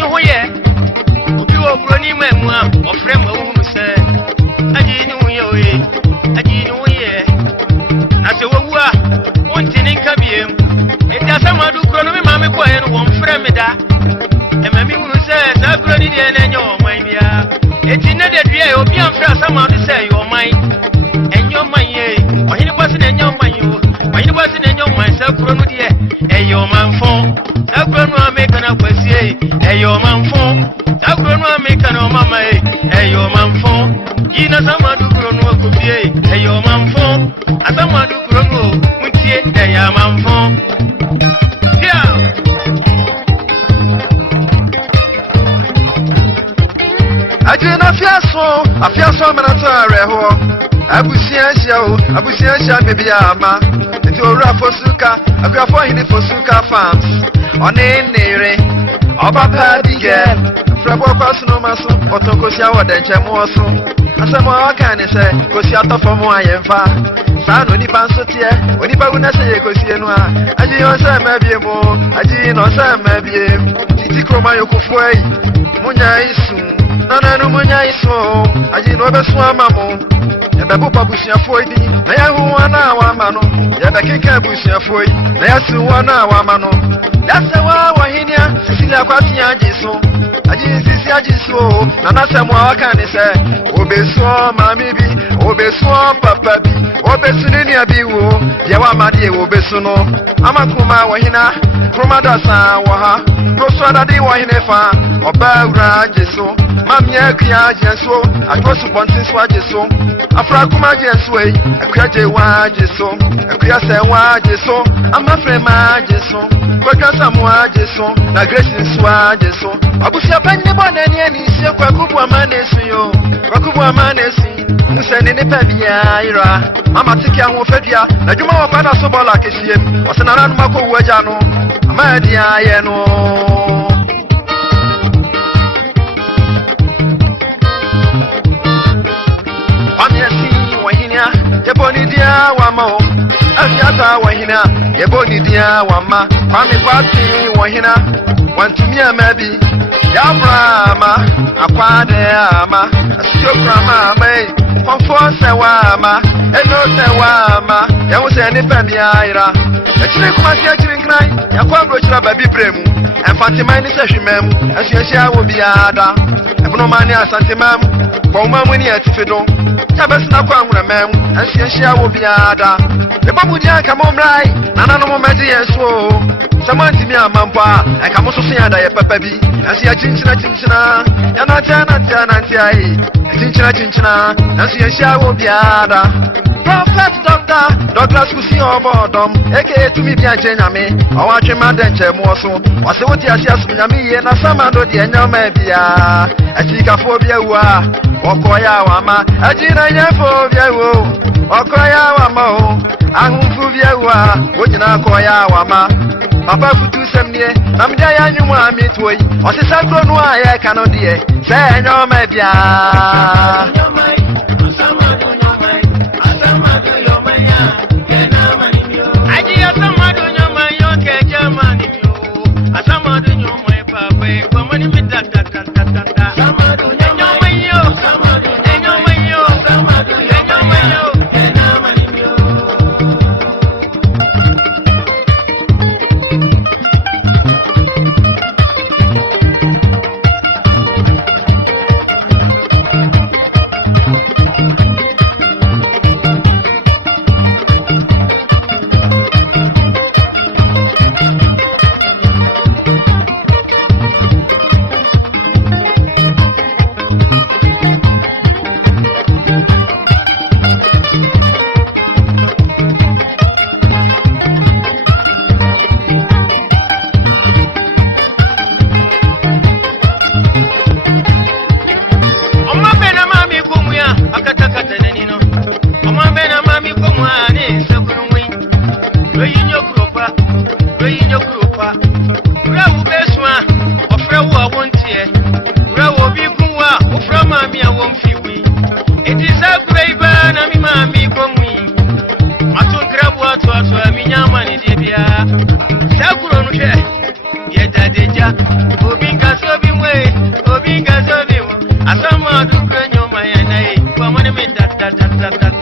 no ye. You are running my mom or friend who say, I didn't know you. I didn't know ye. I said, one thing in Kabim. It does someone do chronomy, mammy, quiet one friend me that. And mammy who says, I've got it in your mind. It's in the day of young friends, someone to say your mind. And your mind, or he wasn't in your mind, or he wasn't in your mind, so chrono, dear. And your man phone, that grandma make an up with say, and your man phone, that grandma make an mama, and your man phone. You know, someone do chrono could be, and your man phone, and someone do chrono, with ye, and your man phone. I do not feel so many Abusiansha maybe ama into a fosuka, a grapho in the fosuka farms on a nere Oba Paddy girl from what personal muscle or Tokosia or Denchamoso. And some more can say, Cosiata for more and far. San when you pass it here, when you don't say Cosianoa, and you say maybe more, I did not say maybe Titi Chroma Yokufway, Munya is soon. Nana no munya iso, aji no be so amamo. Ya be bopa busia foidi, na ya hu wana wa mano. Ya be keke busia foidi, na ya su wana wa mano. Ya se wa hinia, sisi akwati ajiso. Aji sisi ajiso, na na se mwa wakani se. Obeso mami bi, obeso papa bi, obeso nini abiwo. Ya wa madi obeso no. Ama kuma wa hina, kuma dasa wa ha. Proswa dadi wa hinefa, oba ura ajiso. Mamia Kia Jeso, I go to Bontis Wajeso, Afrakuma Jeso, a Kraje Wajeso, a Kriasa Wajeso, I'm a friend Majeso, Quacasa Wajeso, La Grace Swajeso, Abusia Pennyborn and Yenny, Quacuba Manesio, Quacuba Manesi, Musani Pebia, Mama Tika Wofedia, Najuma Pada Sobola Kishim, was an Anamako Wajano, Amadia Yeno. Yeboni dia wama, Afiata wahina, Yeboni dia wama, Kwame Pati wahina, Wantumia maybe, Yabrama, Aquade ama, Asiokrama may, Confor Sewama, Eno Sewama, Yamus any Pemiaira, actually Kumasia Chinkrai, Yaquabrocha baby bremu, and Fantimani Sashimem, as you share will be Ada, Economania Santimam. Poma muni atifido Yabesna kwa nguna mem Ansienshia wo biada Yebabudia kamomrai Nana no momedi yeso Samanti mi amampa Eka mususi yada ye pepebi Ansia chinchina Yanati ai Chinchina Ansienshia wo biada Prophet Doctor Douglas Kusi Obodom A.K. to me Bianche Nyame Awache Madenche Moso Wase woti asiasu Nyame ye na Asamando di Enye bia Asika phobia wa Okoya wama Ajina ye phobia wo Okoya wama o Ahumfu bia wa Wojina koya wama Papa futu semnie Namdia ya nyumwa amitwoi Osisa kronu wa ye kanodie Se Nyome bia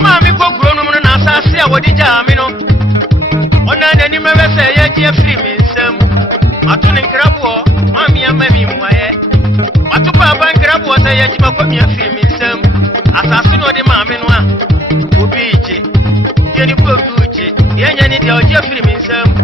Mammy Pokro no Nasa, what did Jamino? On an animal say, yeah, free me, Sam. Matun and Crabo, Mammy and Mammy, why? Matupa Bank Crabo, say, yeah, free me, Sam. Assassin or the Mammy, Ubiji, Jenny Poguchi, Enye, free me, Sam.